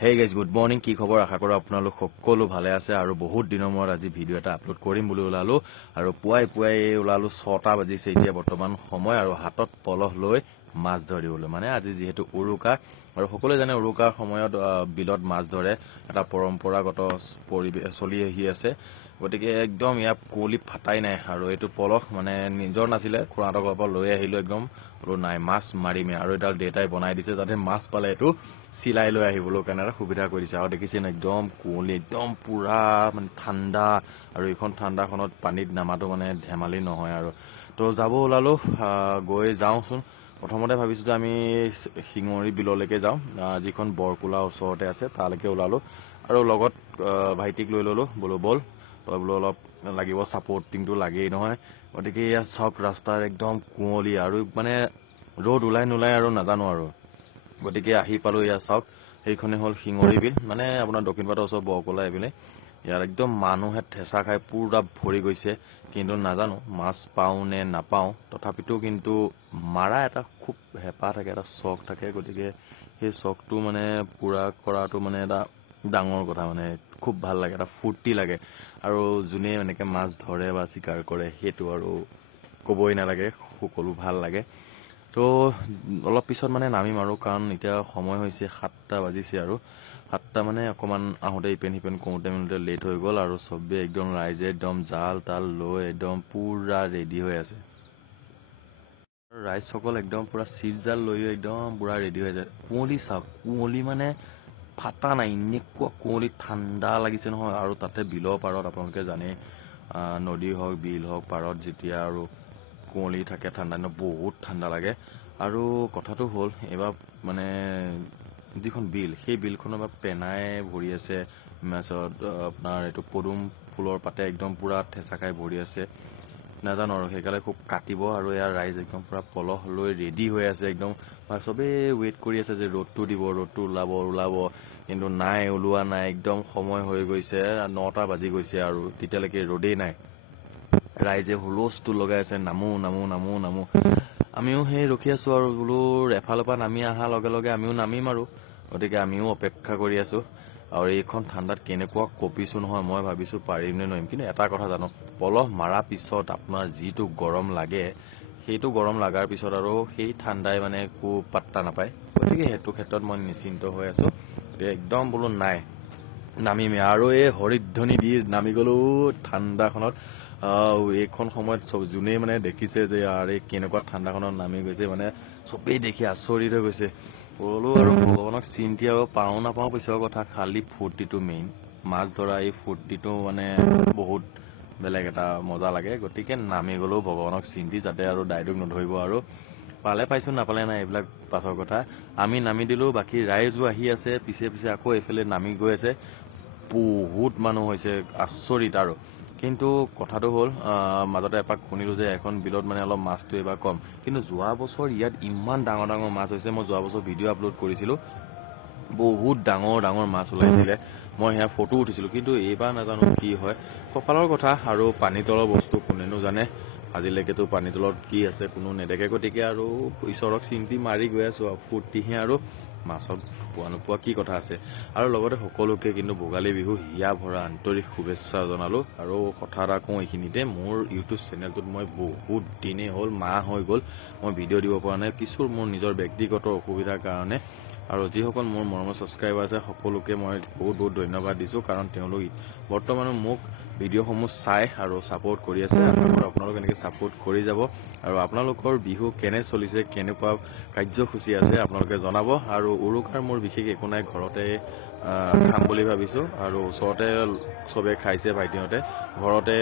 Hey guys good morning কি খবৰ আশা কৰোঁ আপোনালোক সকলো ভালে আছে আৰু বহুত দিনৰ মূৰত আজি ভিডিঅ' এটা আপলোড কৰিম বুলি ওলালোঁ আৰু পুৱাই ওলালোঁ 6টা বাজিছে এতিয়া বৰ্তমান সময় আৰু হাতত পলহ লৈ মাছ ধৰিবলৈ মানে আজি যিহেতু উৰুকা আৰু সকলোৱে জানে উৰুকাৰ সময়ত বিলত মাছ ধৰে এটা পৰম্পৰাগত পৰিৱেশ চলি আহি আছে গতিকে একদম ইয়াত কুঁৱলী ফাটাই নাই আৰু এইটো পলহ মানে নিজৰ নাছিলে খুৰাহঁতৰ ঘৰৰ পৰা লৈ আহিলোঁ একদম বোলো নাই মাছ মাৰিমে আৰু এডাল দেউতাই বনাই দিছে যাতে মাছ পালে এইটো চিলাই লৈ আহিবলৈ কাৰণে এটা সুবিধা কৰিছে আৰু দেখিছে একদম কুঁৱলী একদম পুৰা মানে ঠাণ্ডা আৰু এইখন ঠাণ্ডাখনত পানীত নামাটো মানে ধেমালি নহয় আৰু তো যাব ওলালোঁ গৈ যাওঁচোন প্ৰথমতে ভাবিছোঁ যে আমি শিঙৰি বিললৈকে যাওঁ যিখন বৰকোলা ওচৰতে আছে তালৈকে ওলালোঁ আৰু লগত ভাইটিক লৈ ল'লোঁ বোলো ব'ল তই বোলো অলপ লাগিব ছাপৰ্টিংটো লাগেই নহয় গতিকে ইয়াত চাওক ৰাস্তাৰ একদম কুঁৱলী আৰু মানে ৰ'দ ওলাই নোলাই আৰু নাজানো আৰু গতিকে আহি পালোঁ ইয়াত চাওক সেইখনে হ'ল শিঙৰি বিল মানে আপোনাৰ দক্ষিণপাটৰ ওচৰত বৰকোলা এইপিনে ইয়াত একদম মানুহে ঠেঁচা খাই পুৰা ভৰি গৈছে কিন্তু নাজানো মাছ পাওঁ নে নাপাওঁ তথাপিতো কিন্তু মাৰা এটা খুব হেঁপাহ থাকে এটা চখ থাকে গতিকে সেই চখটো মানে পূৰা কৰাটো মানে এটা ডাঙৰ কথা মানে খুব ভাল লাগে এটা ফূৰ্তি লাগে আৰু যোনে এনেকৈ মাছ ধৰে বা চিকাৰ কৰে সেইটো আৰু ক'বই নালাগে সকলো ভাল লাগে তো অলপ পিছত মানে নামিম আৰু কাৰণ এতিয়া সময় হৈছে 7টা বাজিছে আৰু 7টা মানে অকণমান আহোঁতে ইপেন সিপেন কৰোঁতে মেলোঁতে লেট হৈ গ'ল আৰু চবেই একদম ৰাইজে একদম জাল তাল লৈ একদম পূৰা ৰেডি হৈ আছে ৰাইজসকল একদম পূৰা চিট জাল লৈ একদম পূৰা ৰেডি হৈ আছে কুঁৱলী চাওক কুঁৱলী মানে ফাটা নাই এনেকুৱা কুঁৱলী ঠাণ্ডা লাগিছে নহয় আৰু তাতে বিলৰ পাৰত আপোনালোকে জানে নদী হওক বিল হওক পাৰত যেতিয়া আৰু কুঁৱলী থাকে ঠাণ্ডা দিনত বহুত ঠাণ্ডা লাগে আৰু কথাটো হ'ল এইবাৰ মানে যিখন বিল সেই বিলখনৰ পৰা পেনাই ভৰি আছে তাৰপিছত আপোনাৰ এইটো পদুম ফুলৰ পাতে একদম পূৰা ঠেঁচা খাই ভৰি আছে নাজানো আৰু সেইকাৰণে খুব কাটিব আৰু ইয়াৰ ৰাইজ একদম পূৰা পলহ লৈ ৰেডি হৈ আছে একদম চবেই ৱেইট কৰি আছে যে ৰ'দটো দিব ৰ'দটো ওলাব কিন্তু নাই ওলোৱা নাই একদম সময় হৈ গৈছে 9টা বাজি গৈছে আৰু তেতিয়ালৈকে ৰ'দেই নাই ৰাইজে হুলস্থটো লগাই আছে নামো আমিও সেই ৰখি আছোঁ আৰু বোলো এফালৰ পৰা নামি অহাৰ লগে লগে আমিও নামিম আৰু গতিকে আমিও অপেক্ষা কৰি আছোঁ আৰু এইখন ঠাণ্ডাত কেনেকুৱা কঁপিছোঁ নহয় মই ভাবিছোঁ পাৰিম নে নোৱাৰিম কিন্তু এটা কথা জানো পলহ মৰাৰ পিছত আপোনাৰ যিটো গৰম লাগে সেইটো গৰম লগাৰ পিছত আৰু সেই ঠাণ্ডাই মানে একো পাত্তা নাপায় গতিকে সেইটো ক্ষেত্ৰত মই নিশ্চিন্ত হৈ আছোঁ গতিকে একদম বোলো নাই নামিমে আৰু এই হৰিধ্বনি দি নামি গ'লো ঠাণ্ডাখনত এইখন সময়ত যোনেই মানে দেখিছে যে আৰে কেনেকুৱা ঠাণ্ডাখনত নামি গৈছে মানে চবেই দেখি আচৰিত হৈ গৈছে বোলো আৰু ভগৱানক চিন্তি আৰু পাওঁ নাপাওঁ পিছৰ কথা খালি ফূৰ্তিটো মেইন মাছ ধৰা এই ফূৰ্তিটো মানে বহুত বেলেগ এটা মজা লাগে গতিকে নামি গ'লেও ভগৱানক চিন্তি যাতে আৰু ডাইৰেক্ট নধৰিব আৰু পালে পাইছোঁ নাপালে নাই এইবিলাক পাছৰ কথা আমি নামি দিলোঁ বাকী ৰাইজো আহি আছে পিছে আকৌ এইফালে নামি গৈ আছে বহুত মানুহ হৈছে আচৰিত আৰু কিন্তু কথাটো হ'ল মাজতে এপাক শুনিলোঁ যে এখন বিলত মানে অলপ মাছটো এইবাৰ কম কিন্তু যোৱা বছৰ ইয়াত ইমান ডাঙৰ মাছ হৈছে মই যোৱা বছৰ ভিডিঅ' আপলোড কৰিছিলোঁ বহুত ডাঙৰ মাছ ওলাইছিলে মই সেয়া ফটো উঠিছিলোঁ কিন্তু এইবাৰ নাজানো কি হয় কপালৰ কথা আৰু পানীতলৰ বস্তু কোনেনো জানে আজিলৈকেতো পানীতলত কি আছে কোনো নেদেখে গতিকে আৰু ঈশ্বৰক চিন্তি মাৰি গৈ আছোঁ আৰু ফূৰ্তিহে আৰু মাছক পোৱা নোপোৱা কি কথা আছে আৰু লগতে সকলোকে কিন্তু ভোগালী বিহু হিয়া ভৰা আন্তৰিক শুভেচ্ছা জনালোঁ আৰু কথা এটা কওঁ এইখিনিতে মোৰ ইউটিউব চেনেলটোত মই বহুত দিনেই হ'ল মাহ হৈ গ'ল মই ভিডিঅ' দিব পৰা নাই কিছু মোৰ নিজৰ ব্যক্তিগত অসুবিধাৰ কাৰণে আৰু যিসকল মোৰ মৰমৰ ছাবস্ক্ৰাইবাৰ আছে সকলোকে মই বহুত ধন্যবাদ দিছোঁ কাৰণ তেওঁলোক বৰ্তমানো মোক ভিডিঅ'সমূহ চাই আৰু ছাপোৰ্ট কৰি আছে আপোনালোক এনেকৈ ছাপোৰ্ট কৰি যাব আৰু আপোনালোকৰ বিহু কেনে চলিছে কেনেকুৱা কাৰ্যসূচী আছে আপোনালোকে জনাব আৰু উৰুকাৰ মোৰ বিশেষ একো নাই ঘৰতে খাম বুলি ভাবিছোঁ আৰু ওচৰতে চবেই খাইছে ভাইটিহঁতে ঘৰতে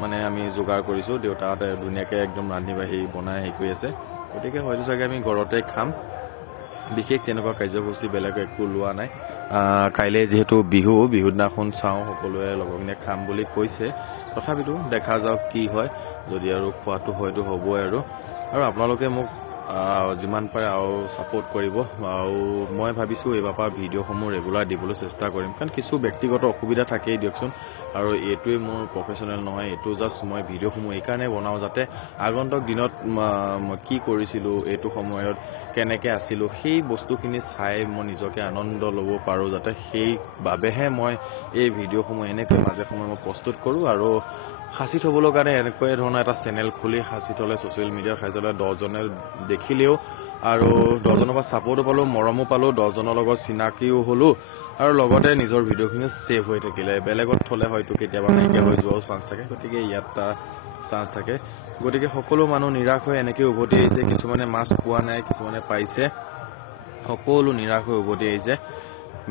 মানে আমি যোগাৰ কৰিছোঁ দেউতাহঁতে ধুনীয়াকৈ একদম ৰান্ধি বাঢ়ি বনাই হেৰি কৰি আছে গতিকে হয়তো চাগে আমি ঘৰতে খাম বিশেষ তেনেকুৱা কাৰ্যসূচী বেলেগ একো লোৱা নাই কাইলৈ যিহেতু বিহুৰ দিনাখন চাওঁ সকলোৱে লগৰখিনিয়ে খাম বুলি কৈছে তথাপিতো দেখা যাওক কি হয় যদি আৰু খোৱাটো হয়তো হ'বই আৰু আপোনালোকে মোক যিমান পাৰে আৰু ছাপোৰ্ট কৰিব আৰু মই ভাবিছোঁ এইবাৰ পৰা ভিডিঅ'সমূহ ৰেগুলাৰ দিবলৈ চেষ্টা কৰিম কাৰণ কিছু ব্যক্তিগত অসুবিধা থাকেই দিয়কচোন আৰু এইটোৱে মোৰ প্ৰফেশ্যনেল নহয় এইটো জাষ্ট মই ভিডিঅ'সমূহ এইকাৰণে বনাওঁ যাতে আগন্তুক দিনত মই কি কৰিছিলোঁ এইটো সময়ত কেনেকৈ আছিলোঁ সেই বস্তুখিনি চাই মই নিজকে আনন্দ ল'ব পাৰোঁ, যাতে সেইবাবেহে মই এই ভিডিঅ'সমূহ এনেকৈ মাজে সময়ে মই প্ৰস্তুত কৰোঁ। আৰু সাঁচি থ'বলৈ কাৰণে এনেকুৱা ধৰণৰ এটা চেনেল খুলি সাঁচি থ'লে ছ'চিয়েল মিডিয়াৰ সাঁচি থ'লে 10জনে দেখিলেও আৰু 10জনৰ পৰা ছাপৰ্টো পালোঁ, মৰমো পালোঁ, 10জনৰ লগত চিনাকিও হ'লোঁ, আৰু লগতে নিজৰ ভিডিঅ'খিনি ছেভ হৈ থাকিলে। বেলেগত থ'লে হয়তো কেতিয়াবা নাইকিয়া হৈ যোৱাও চান্স থাকে, গতিকে ইয়াত এটা চান্স থাকে। গতিকে সকলো মানুহ নিৰাশ হৈ এনেকৈ উভতি আহিছে, কিছুমানে মাছ পোৱা নাই, কিছুমানে পাইছে, সকলো নিৰাশ হৈ উভতি আহিছে।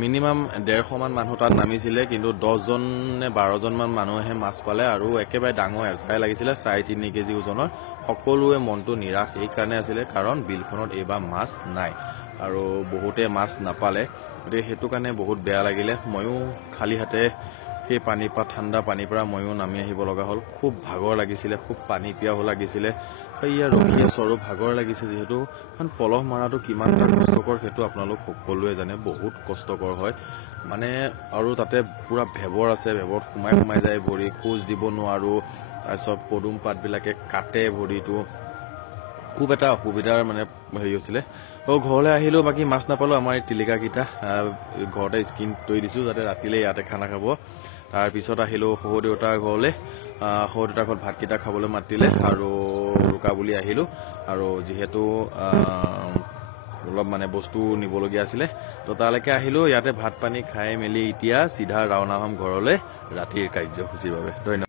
মিনিমাম 150মান মানুহ তাত নামিছিলে, কিন্তু 10জন নে 12জনমান মানুহে মাছ পালে, আৰু একেবাৰে ডাঙৰ এটাই লাগিছিলে 3.5 কেজি ওজনৰ। সকলোৱে মনটো নিৰাশ এইকাৰণে আছিলে কাৰণ বিলখনত এইবাৰ মাছ নাই আৰু বহুতে মাছ নাপালে, গতিকে সেইটো কাৰণে বহুত বেয়া লাগিলে। ময়ো খালী হাতে সেই পানীৰ পৰা, ঠাণ্ডা পানীৰ পৰা ময়ো নামি আহিব লগা হ'ল। খুব ভাগৰ লাগিছিলে, খুব পানী পিয়াহো লাগিছিলে, সেয়া ৰখি আছোঁ আৰু ভাগৰ লাগিছে যিহেতু। কাৰণ পলহ মৰাটো কিমান এটা কষ্টকৰ সেইটো আপোনালোক সকলোৱে জানে, বহুত কষ্টকৰ হয় মানে। আৰু তাতে পূৰা ভেবৰ আছে, ভেবৰত সোমাই যায় ভৰি, খোজ দিব নোৱাৰোঁ, তাৰপিছত পদুম পাতবিলাকে কাটে ভৰিটো, খুব এটা অসুবিধাৰ মানে হেৰি হৈছিলে। ঘৰলৈ আহিলোঁ, বাকী মাছ নাপালোঁ। আমাৰ এই টিলিকাকেইটা ঘৰতে স্কিন তৰি দিছোঁ যাতে ৰাতিলৈ ইয়াতে খানা খাব। তাৰপিছত আহিলোঁ শহুৰ দেউতাৰ ঘৰলৈ, শহুৰ দেউতাৰ ঘৰত ভাতকেইটা খাবলৈ মাতিলে আৰু ৰুকা বুলি আহিলোঁ। আৰু যিহেতু অলপ মানে বস্তু নিবলগীয়া আছিলে, তো তালৈকে আহিলোঁ। ইয়াতে ভাত পানী খাই মেলি এতিয়া চিধা ৰাওনা হ'ম ঘৰলৈ ৰাতিৰ কাৰ্যসূচীৰ বাবে। ধন্যবাদ।